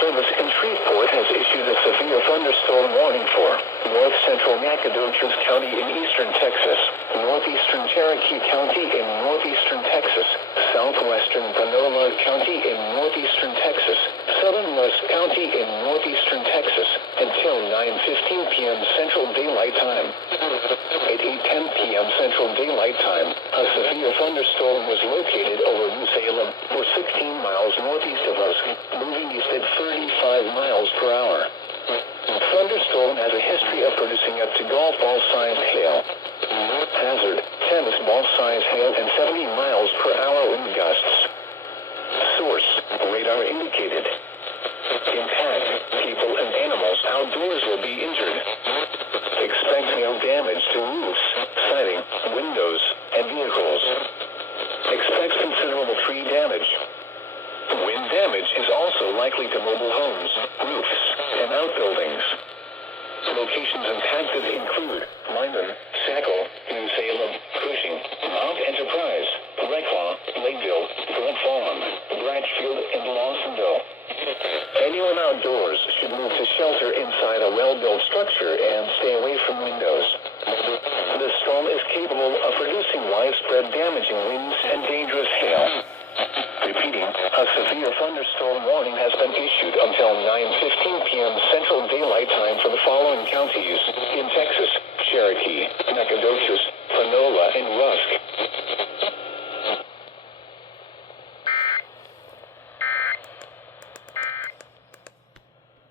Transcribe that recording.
Service in Shreveport has issued a severe thunderstorm warning for north central Nacogdoches County in eastern Texas, northeastern Cherokee County in northeastern Texas, southwestern Panola County in northeastern Texas, southern West County in northeastern Texas, until 9:15 p.m. Central Daylight Time. At 8:10 p.m. Central Daylight Time, a severe thunderstorm was located over New Salem, or 16 miles northeast of us, moving east at 35 miles per hour. Thunderstorm has a history of producing up to golf ball-sized hail. Hazard, tennis ball-sized hail and 70 miles per hour wind gusts. Source, radar indicated. Impact, people and animals outdoors will be injured. Expect hail damage to roofs, siding, windows, and vehicles. Expect considerable tree damage. Wind damage is also likely to mobile homes, roofs, and outbuildings. Locations impacted include Lyman, Sackle, New Salem, Cushing, Mount Enterprise, Reclaw, Lakeville, Glen Farm, Bratchfield, and Lawsonville. Anyone outdoors should move to shelter inside a well-built structure and stay away from windows. The storm is capable of producing widespread damaging winds and dangerous hail. Repeating, a severe thunderstorm warning has been issued until 9:15 p.m. Central Daylight Time for the following counties in Texas: Cherokee, Nacogdoches, Panola, and Rusk.